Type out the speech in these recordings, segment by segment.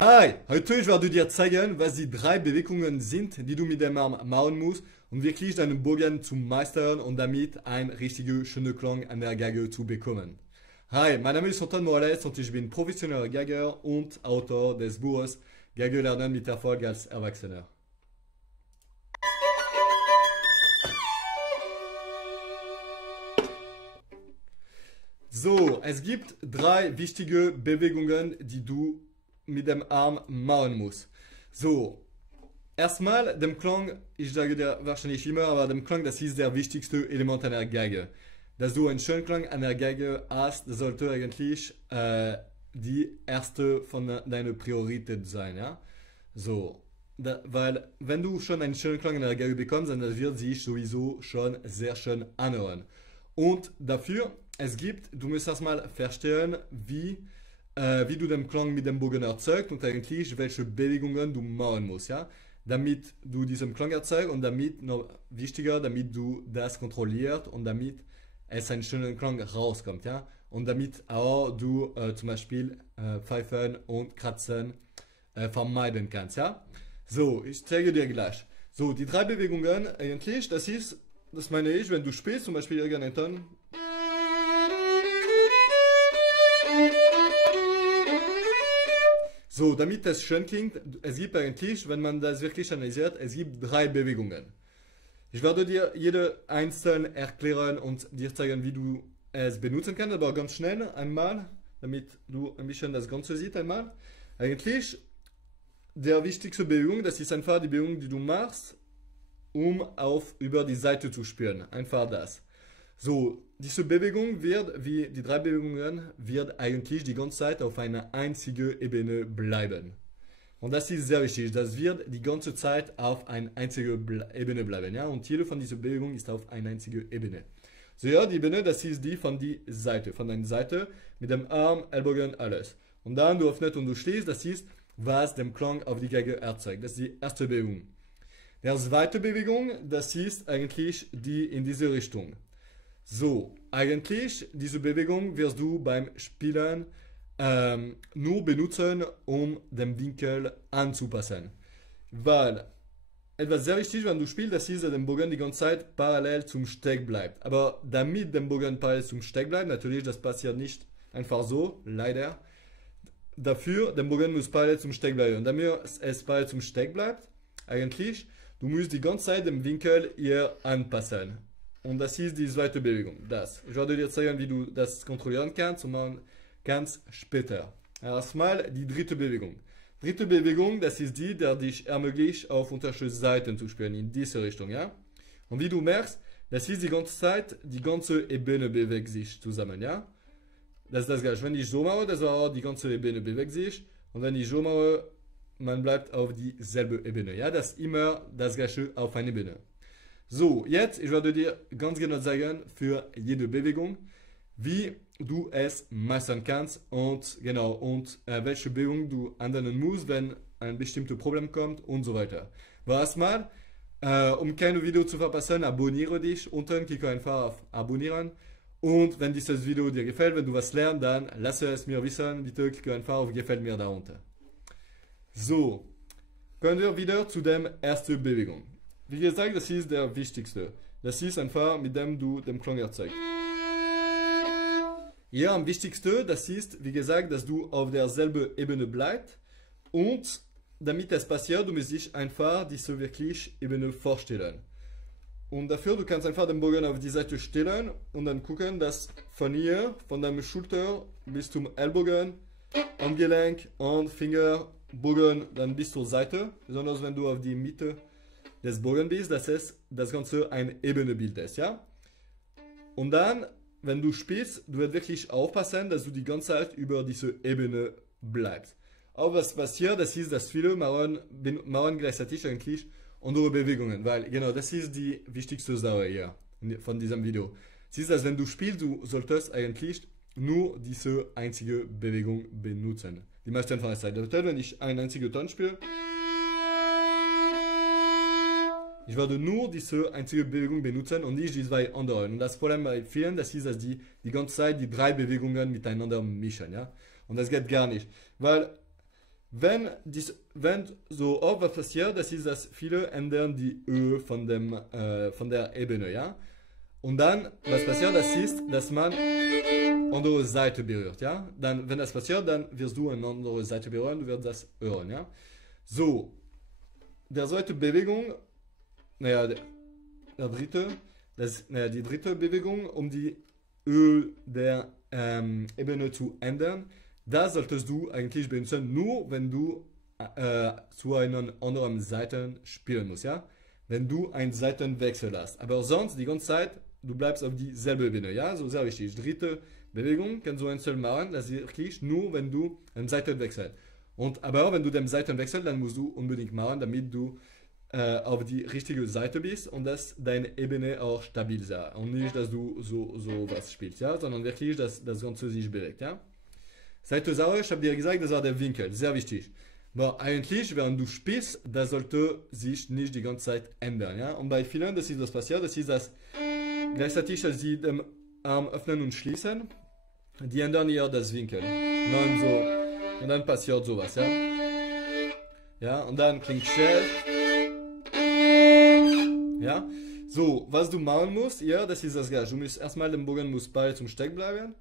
Hi, heute werde ich dir zeigen, was die drei Bewegungen sind, die du mit dem Arm machen musst, um wirklich deinen Bogen zu meistern und damit einen richtigen schönen Klang an der Geige zu bekommen. Hi, mein Name ist Anton Morales und ich bin professioneller Geiger und Autor des Buches Geige lernen mit Erfolg als Erwachsener. So, es gibt drei wichtige Bewegungen, die du mit dem Arm machen musst. So, erstmal dem Klang, ich sage dir wahrscheinlich immer, aber dem Klang, das ist der wichtigste Element einer Geige. Dass du einen schönen Klang an der Geige hast, das sollte eigentlich die erste von deiner Priorität sein, ja? So, weil wenn du schon einen schönen Klang an der Geige bekommst, dann wird sich sowieso schon sehr schön anhören. Und dafür, du musst erstmal verstehen, wie du den Klang mit dem Bogen erzeugst und eigentlich welche Bewegungen du machen musst, ja? Damit du diesen Klang erzeugst und damit, noch wichtiger, damit du das kontrollierst und damit es einen schönen Klang rauskommt, ja? Und damit auch du zum Beispiel Pfeifen und Kratzen vermeiden kannst, ja? So, ich zeige dir gleich. So, die drei Bewegungen eigentlich, das meine ich, wenn du spielst, zum Beispiel irgendeinen Ton. So, damit es schön klingt, es gibt eigentlich, wenn man das wirklich analysiert, es gibt drei Bewegungen. Ich werde dir jede einzeln erklären und dir zeigen, wie du es benutzen kannst, aber ganz schnell einmal, damit du ein bisschen das Ganze siehst einmal. Eigentlich, der wichtigste Bewegung, das ist einfach die Bewegung, die du machst, um über die Seite zu spielen. Einfach das. So, diese Bewegung wird, wie die drei Bewegungen, wird eigentlich die ganze Zeit auf einer einzigen Ebene bleiben. Und das ist sehr wichtig, das wird die ganze Zeit auf einer einzigen Ebene bleiben. Ja? Und jede von diesen Bewegungen ist auf einer einzigen Ebene. So, ja, die Ebene, das ist die von deiner Seite, mit dem Arm, Ellbogen, alles. Und dann du öffnest und du schließt, das ist, was den Klang auf die Geige erzeugt. Das ist die erste Bewegung. Die zweite Bewegung, das ist eigentlich die in diese Richtung. So, eigentlich, diese Bewegung wirst du beim Spielen nur benutzen, um den Winkel anzupassen. Weil etwas sehr wichtig, wenn du spielst, das ist, dass der Bogen die ganze Zeit parallel zum Steg bleibt. Aber damit der Bogen parallel zum Steg bleibt, natürlich, das passiert nicht einfach so, leider. Dafür, der Bogen muss parallel zum Steg bleiben. Und damit es parallel zum Steg bleibt, eigentlich, du musst die ganze Zeit den Winkel hier anpassen. Und das ist die zweite Bewegung. Ich werde dir zeigen, wie du das kontrollieren kannst und man ganz später. Erstmal die dritte Bewegung. Dritte Bewegung, das ist die dich ermöglicht, auf unterschiedliche Seiten zu spielen, in diese Richtung, ja? Und wie du merkst, das ist die ganze Zeit, die ganze Ebene bewegt sich zusammen, ja? Das ist das gleiche. Wenn ich so mache, das war auch die ganze Ebene bewegt sich. Und wenn ich so mache, man bleibt auf dieselbe Ebene, ja? Das ist immer das gleiche auf einer Ebene. So, jetzt, ich werde dir ganz genau zeigen, für jede Bewegung, wie du es meistern kannst und welche Bewegung du anwenden musst, wenn ein bestimmtes Problem kommt und so weiter. Aber erstmal, um kein Video zu verpassen, abonniere dich. Unten klicke einfach auf Abonnieren. Und wenn dieses Video dir gefällt, wenn du was lernst, dann lasse es mir wissen. Bitte klicke einfach auf Gefällt mir darunter. So, kommen wir wieder zu der ersten Bewegung. Wie gesagt, das ist der wichtigste. Das ist einfach, mit dem du den Klang erzeugst. Ja, am wichtigsten, das ist, wie gesagt, dass du auf derselben Ebene bleibst. Und damit das passiert, du musst dich einfach diese wirklich Ebene vorstellen. Und dafür, du kannst einfach den Bogen auf die Seite stellen und dann gucken, dass von hier, von deiner Schulter bis zum Ellbogen, Handgelenk und Finger, Bogen, dann bis zur Seite. Besonders wenn du auf die Mitte des Bogen bist, dass das Ganze eine Ebene bildet, ja? Und dann, wenn du spielst, du wirst wirklich aufpassen, dass du die ganze Zeit über diese Ebene bleibst. Aber was passiert, das ist, dass viele machen gleichzeitig eigentlich andere Bewegungen, weil genau das ist die wichtigste Sache hier von diesem Video. Es ist, dass wenn du spielst, du solltest eigentlich nur diese einzige Bewegung benutzen. Die meisten von der Zeit. Das bedeutet, wenn ich einen einzigen Ton spiele, ich werde nur diese einzige Bewegung benutzen und nicht die zwei anderen. Und das Problem bei vielen, das ist, dass die ganze Zeit die drei Bewegungen miteinander mischen, ja? Und das geht gar nicht. Weil wenn so oft was passiert, das ist, dass viele ändern die Höhe von der Ebene, ja. Und dann, was passiert, das ist, dass man andere Seite berührt, ja. Dann, wenn das passiert, dann wirst du eine andere Seite berühren, du wirst das hören, ja. So, der sollte Bewegung, naja, die dritte Bewegung, um die Höhe der Ebene zu ändern, das solltest du eigentlich benutzen, nur wenn du zu einer anderen Seite spielen musst, ja? Wenn du einen Seitenwechsel hast. Aber sonst die ganze Zeit, du bleibst auf dieselbe Ebene, ja? So sehr wichtig. Dritte Bewegung kannst du einzeln machen, das ist wirklich nur, wenn du einen Seitenwechsel. Aber auch wenn du den Seitenwechsel, dann musst du unbedingt machen, damit du auf die richtige Seite bist und dass deine Ebene auch stabil ist. Und nicht, dass du so was spielst, ja? Sondern wirklich, dass das Ganze sich bewegt, ja? Seite sauer, ich habe dir gesagt, das war der Winkel, sehr wichtig. Aber eigentlich, während du spielst, das sollte sich nicht die ganze Zeit ändern. Ja? Und bei vielen, das ist was passiert, das ist, dass gleichzeitig, als sie den Arm öffnen und schließen, die ändern hier das Winkel. Und dann passiert sowas. Ja? Ja, und dann klingt schnell. Ja? So, was du machen musst, ja, das ist das gleiche. Du musst erstmal, den Bogen muss bald zum Steck bleiben.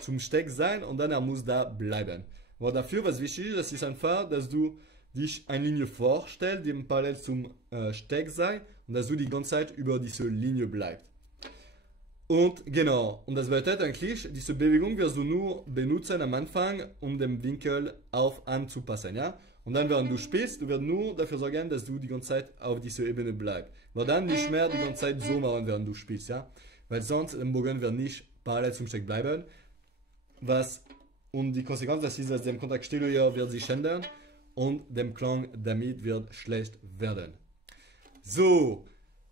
Zum Steck sein und dann er muss da bleiben. Aber dafür, was wichtig ist, das ist einfach, dass du dich eine Linie vorstellst, die parallel zum Steck sei und dass du die ganze Zeit über diese Linie bleibst. Und genau, und das bedeutet eigentlich, diese Bewegung wirst du nur benutzen am Anfang, um den Winkel anzupassen, ja? Und dann, während du spielst, du wirst nur dafür sorgen, dass du die ganze Zeit auf dieser Ebene bleibst. Aber dann nicht mehr die ganze Zeit so machen, während du spielst, ja? Weil sonst der Bogen wird nicht parallel zum Steck bleiben. Und die Konsequenz das ist, dass der Kontaktstelle hier wird sich ändern und der Klang damit wird schlecht werden. So,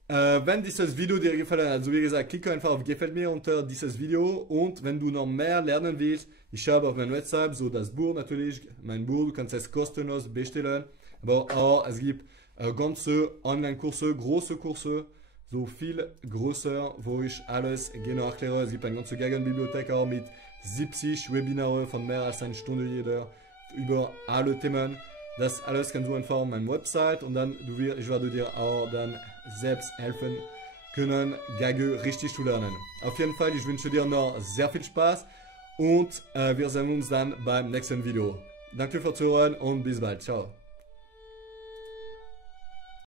wenn dieses Video dir gefallen hat, also wie gesagt, klicke einfach auf Gefällt mir unter dieses Video und wenn du noch mehr lernen willst, ich habe auf meiner Website so das Buch natürlich, mein Buch, du kannst es kostenlos bestellen, aber auch es gibt ganze Online-Kurse, große Kurse, so viel größer, wo ich alles genau erkläre. Es gibt eine ganze Gegenbibliothek auch mit 70 Webinare von mehr als eine Stunde jeder über alle Themen. Das alles kannst du einfach auf meiner Website und dann ich werde dir auch dann selbst helfen können, Geige richtig zu lernen. Auf jeden Fall, ich wünsche dir noch sehr viel Spaß und wir sehen uns dann beim nächsten Video. Danke fürs Zuhören und bis bald. Ciao.